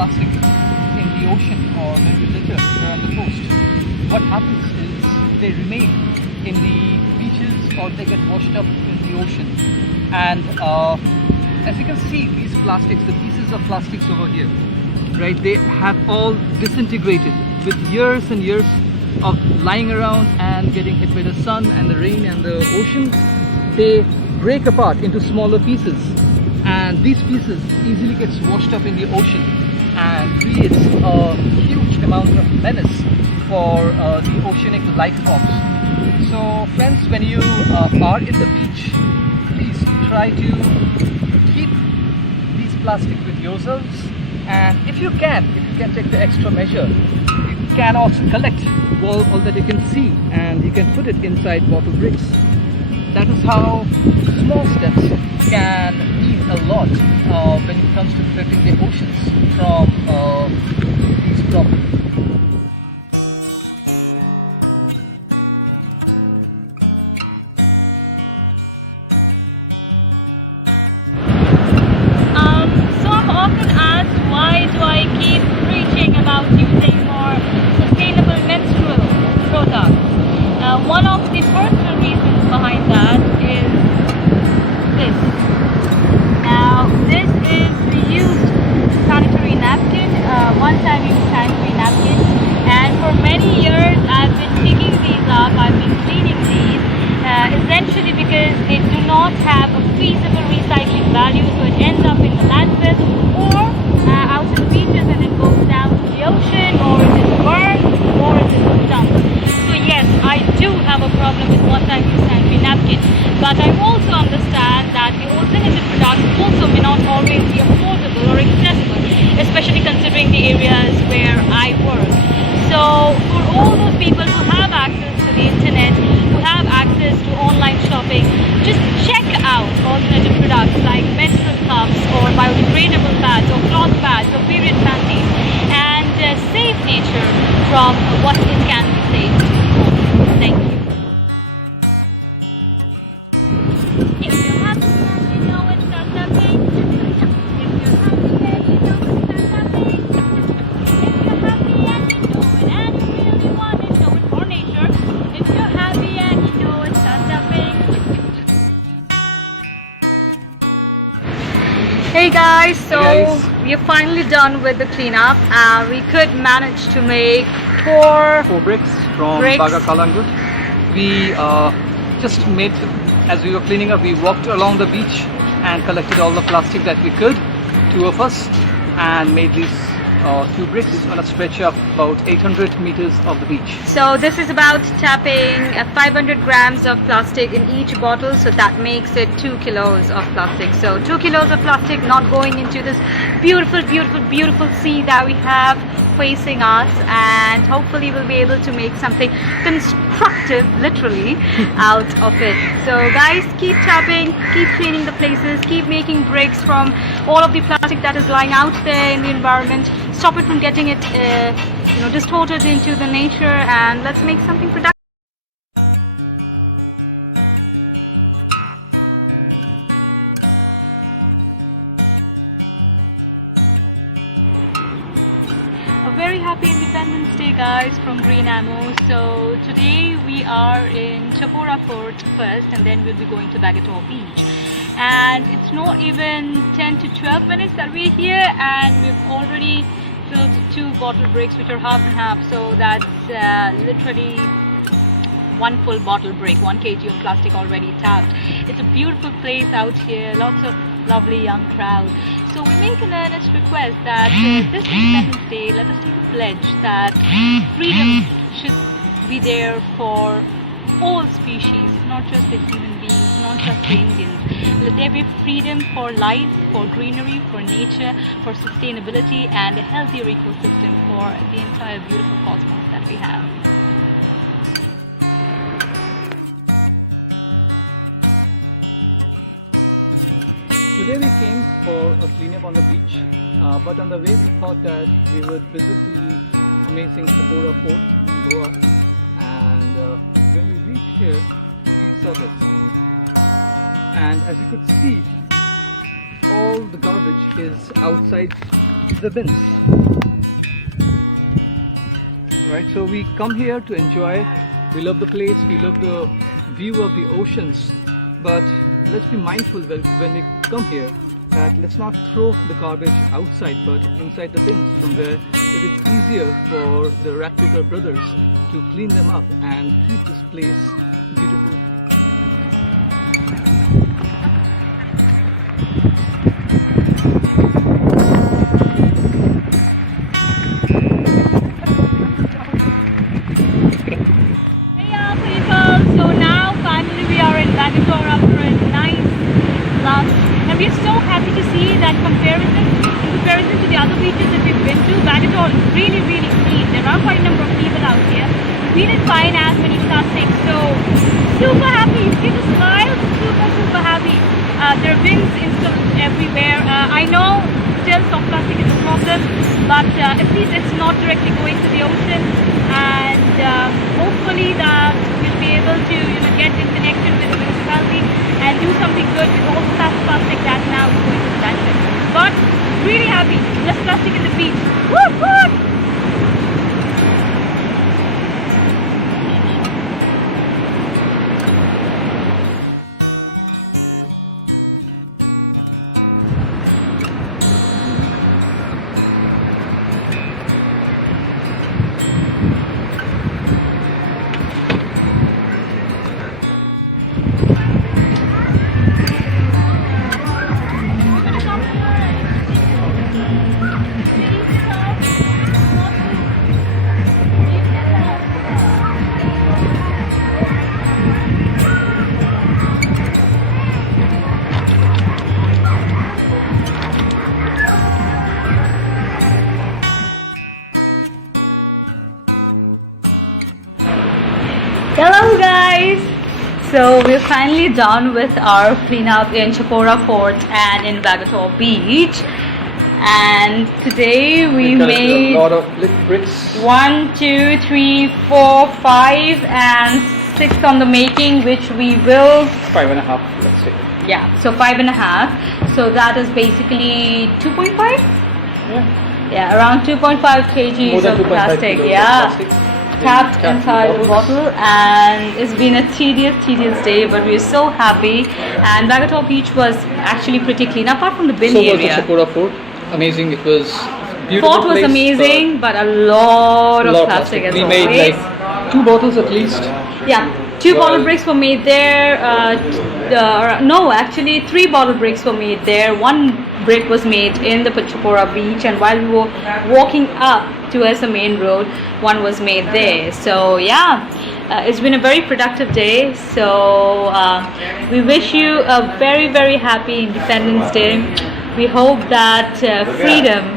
plastic in the ocean or when we litter on the coast, what happens is they remain in the beaches or they get washed up in the ocean. And as you can see, these plastics, the pieces of plastics over here, right, they have all disintegrated with years and years of lying around and getting hit by the sun and the rain and the ocean. They break apart into smaller pieces, and these pieces easily gets washed up in the ocean and creates a huge amount of menace for the oceanic life forms. So friends, when you are in the beach, please try to keep these plastic with yourselves, and if you can take the extra measure, you can also collect all that you can see and you can put it inside bottle bricks. That is how small steps can mean a lot when it comes to protecting the oceans from these problems. So I'm often asked, why do I keep preaching about using more sustainable menstrual products? One of the personal reasons behind that is this. Now, this is the used sanitary napkin, one-time use sanitary napkin, and for many years I've been picking these up, I've been cleaning these, essentially because they do not have a feasible recycling value, so it ends up in the landfill or out in the beaches and it goes down to the ocean, or it is burned, or it is dumped. So yes, I do have a problem with one-time use sanitary napkins, but I also understand that the alternative products also may not always be affordable or accessible, especially considering the areas where I work. So for all those people who have access to the internet, who have access to online shopping, just check out alternative products like menstrual cups or biodegradable pads or cloth pads or period panties, and save nature from what it can be saved. Thank you. If you're happy and you know it's not happening. If you're happy and you know it's not happening. If you're happy and you know it and you really want it, show it for nature. If you're happy and you know it's not happening. Hey guys, so we are finally done with the cleanup. We could manage to make four bricks from Baga Kalangut. We just made, as we were cleaning up, we walked along the beach and collected all the plastic that we could, two of us, and made these few bricks on a stretch of about 800 meters of the beach. So this is about tapping 500 grams of plastic in each bottle, so that makes it 2 kilos of plastic. So 2 kilos of plastic not going into this beautiful, beautiful, beautiful sea that we have facing us, and hopefully we'll be able to make something constructive, literally, out of it. So guys, keep tapping, keep cleaning the places, keep making bricks from all of the plastic that is lying out there in the environment. Stop it from getting it distorted into the nature, and let's make something productive. A very happy Independence Day, guys, from Green Ammo. So today we are in Chapora Fort first, and then we'll be going to Bagatore Beach. And it's not even 10 to 12 minutes that we're here, and we've already filled 2 bottle bricks, which are half and half. So that's literally 1 full bottle brick, 1 kg of plastic already tapped. It's a beautiful place out here, lots of lovely young crowd. So we make an earnest request that this Independence Day, let us take a pledge that freedom should be there for all species, not just the human beings, not just the Indians. Let there be freedom for life, for greenery, for nature, for sustainability, and a healthier ecosystem for the entire beautiful cosmos that we have. Today we came for a cleanup on the beach, but on the way we thought that we would visit the amazing Chapora Fort in Goa, and when we reached here, we saw this. And as you could see, all the garbage is outside the bins. right? So we come here to enjoy. We love the place, we love the view of the oceans, but let's be mindful when we come here that let's not throw the garbage outside but inside the bins, from where it is easier for the rat picker brothers to clean them up and keep this place beautiful. We're so happy to see that in comparison to the other beaches that we've been to, Bagatelle is really, really clean. There are quite a number of people out here. We didn't find as many plastics, so super happy. Give a smile, super happy. There are bins installed everywhere. I know still soft plastic is a problem, but at least it's not directly going to the ocean, and hopefully that we'll be able to get in connection with the municipality and do something good with all the plastic that now is going to the landfill. But really happy, less plastic in the beach. Woo, woo! Hello guys! So we're finally done with our cleanup in Chakora Fort and in Bagatelle Beach, and today we made a lot of lit bricks. 1, 2, 3, 4, 5 and 6 on the making, which we will 5.5, let's say. Yeah, so 5.5. So that is basically 2.5? Yeah, around 2.5 kgs of plastic. Yeah. Trapped inside the bottle, and it's been a tedious day, but we're so happy. And Bagatelle Beach was actually pretty clean apart from the bin area. So was the Chakora Fort. Amazing, it was beautiful. Fort was place, amazing, but a lot of plastic as we always. made like 2 bottles at least. Yeah, 2 bottle bricks were made there. No, actually 3 bottle bricks were made there. 1 brick was made in the Chakora Beach, and while we were walking up towards the main road, 1 was made there. So yeah, it's been a very productive day. So we wish you a very happy Independence Day. We hope that freedom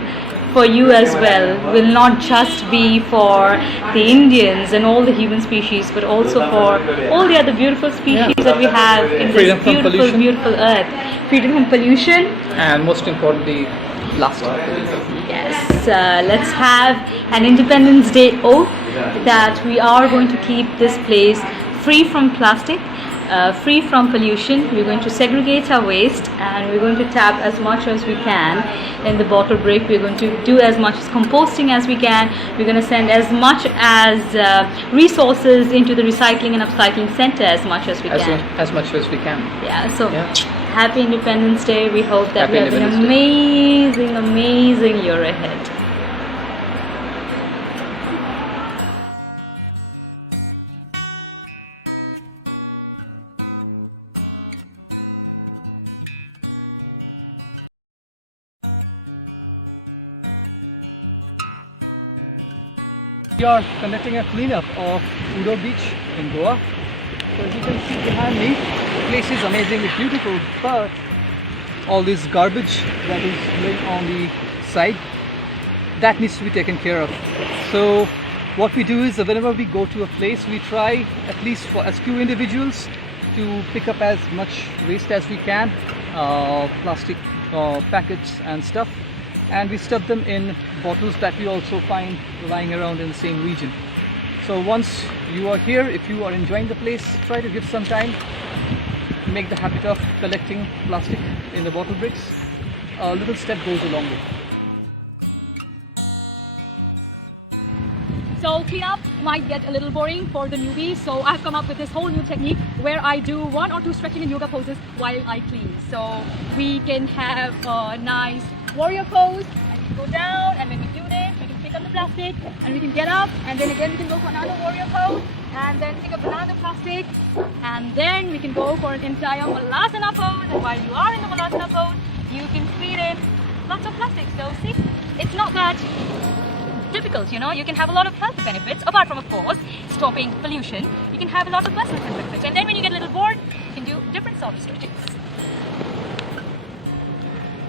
for you as well will not just be for the Indians and all the human species, but also for all the other beautiful species that we have in this beautiful earth. Freedom from pollution, and most importantly, plastic. Yes, let's have an Independence Day oath that we are going to keep this place free from plastic, free from pollution. We're going to segregate our waste, and we're going to tap as much as we can in the bottle brick. We're going to do as much composting as we can. We're going to send as much as resources into the recycling and upcycling center as much as we can. As much as we can. Yeah, so happy Independence Day. We hope that Happy we have an amazing year ahead. We are conducting a cleanup of Udo Beach in Goa. So as you can see behind me, the place is amazingly beautiful, but all this garbage that is laying on the side, that needs to be taken care of. So what we do is whenever we go to a place, we try, at least for as few individuals, to pick up as much waste as we can, plastic packets and stuff, and we stuff them in bottles that we also find lying around in the same region. So once you are here, if you are enjoying the place, try to give some time, make the habit of collecting plastic in the bottle bricks. A little step goes a long way. So cleanup might get a little boring for the newbie, so I've come up with this whole new technique where I do 1 or 2 stretching and yoga poses while I clean. So we can have a nice warrior pose, and we can go down, and when we do this, we can pick up the plastic, and we can get up, and then again we can go for another warrior pose, and then pick up another plastic, and then we can go for an entire Malasana pose, and while you are in the Malasana pose, you can feed in lots of plastic. So see, it's not that difficult, you know. You can have a lot of health benefits apart from, of course, stopping pollution. You can have a lot of personal benefits, and then when you get a little bored, you can do different sort of stretchings.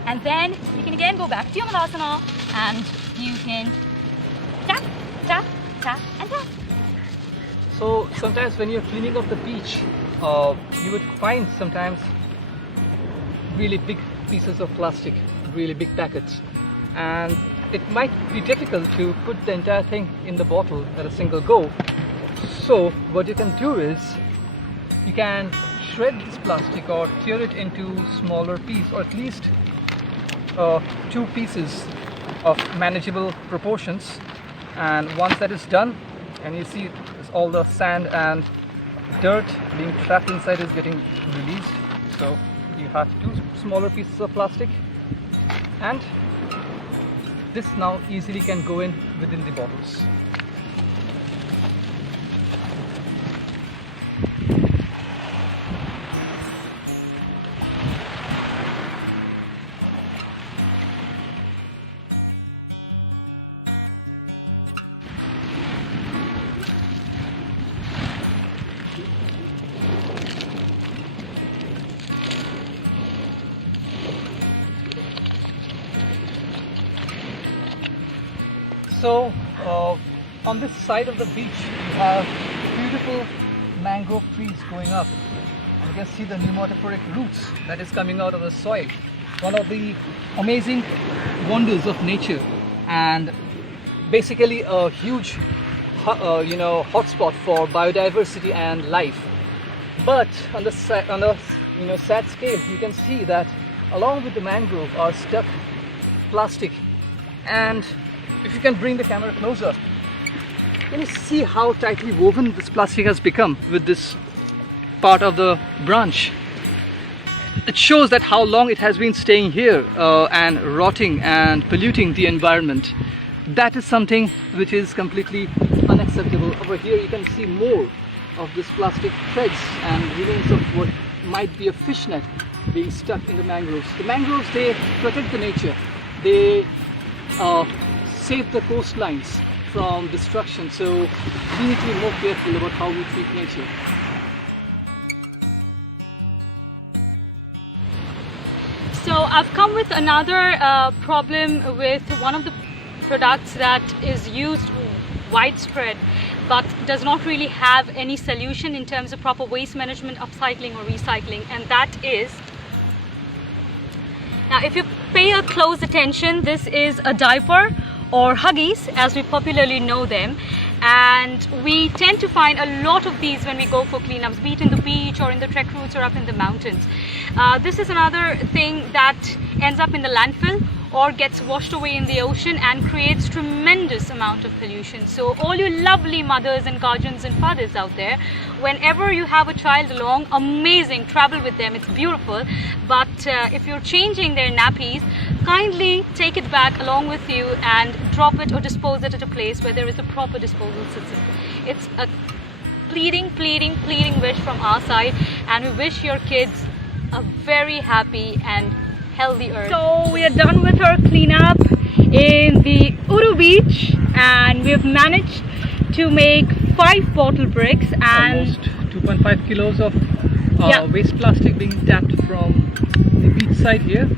And then you can again go back to your Malasana, and you can tap, tap, tap, and tap. So sometimes when you're cleaning up the beach, you would find sometimes really big pieces of plastic, really big packets, and it might be difficult to put the entire thing in the bottle at a single go. So what you can do is you can shred this plastic or tear it into smaller pieces, or at least 2 pieces of manageable proportions, and once that is done, and you see all the sand and dirt being trapped inside is getting released, so you have 2 smaller pieces of plastic, and this now easily can go in within the bottles. So on this side of the beach you have beautiful mangrove trees going up, and you can see the pneumatoric roots that is coming out of the soil. One of the amazing wonders of nature, and basically a huge hotspot for biodiversity and life. But on the sad scale, you can see that along with the mangrove are stuck plastic. And if you can bring the camera closer, can you see how tightly woven this plastic has become with this part of the branch? It shows that how long it has been staying here and rotting and polluting the environment. That is something which is completely unacceptable. Over here you can see more of this plastic threads and remains of what might be a fishnet being stuck in the mangroves. The mangroves, they protect the nature. They save the coastlines from destruction, so we need to be more careful about how we treat nature. So I've come with another problem with one of the products that is used widespread but does not really have any solution in terms of proper waste management, upcycling or recycling, and that is, now if you pay a close attention, this is a diaper or Huggies as we popularly know them, and we tend to find a lot of these when we go for cleanups, be it in the beach or in the trek routes or up in the mountains. This is another thing that ends up in the landfill or gets washed away in the ocean and creates tremendous amount of pollution. So all you lovely mothers and guardians and fathers out there, whenever you have a child along, amazing, travel with them, it's beautiful, but if you're changing their nappies, kindly take it back along with you and drop it or dispose it at a place where there is a proper disposal system. It's a pleading wish from our side, and we wish your kids a very happy and healthy earth. So we are done with our cleanup in the Uru beach, and we have managed to make 5 bottle bricks and almost 2.5 kilos of waste plastic being tapped from the beach side here.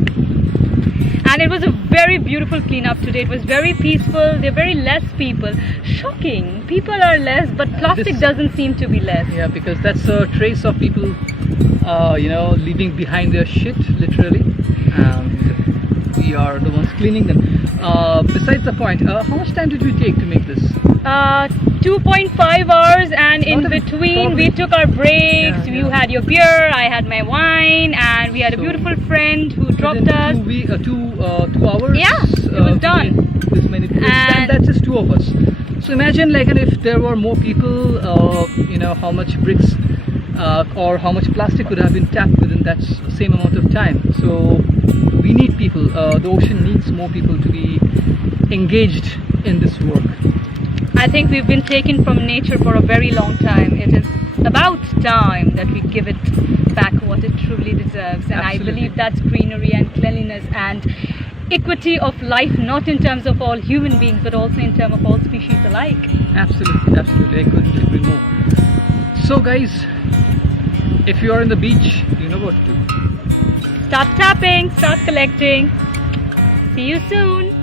And it was a very beautiful cleanup today. It was very peaceful. There are very less people. Shocking. People are less, but plastic doesn't seem to be less. Yeah, because that's a trace of people, leaving behind their shit, literally. And we are the ones cleaning them. Besides the point, how much time did we take to make this? 2.5 hours, and in between we took our breaks. Yeah. You had your beer, I had my wine, and we had a beautiful friend who dropped us. 2 hours? Yeah, it was done. This many and that's just 2 of us. So imagine like if there were more people, how much bricks or how much plastic could have been tapped within that same amount of time. So we need people, the ocean needs more people to be engaged in this work. I think we've been taken from nature for a very long time. It is about time that we give it back what it truly deserves. And Absolutely. I believe that's greenery and cleanliness and equity of life, not in terms of all human beings, but also in terms of all species alike. Absolutely, absolutely. I couldn't agree more. So guys, if you are in the beach, you know what to do. Start tapping, start collecting. See you soon.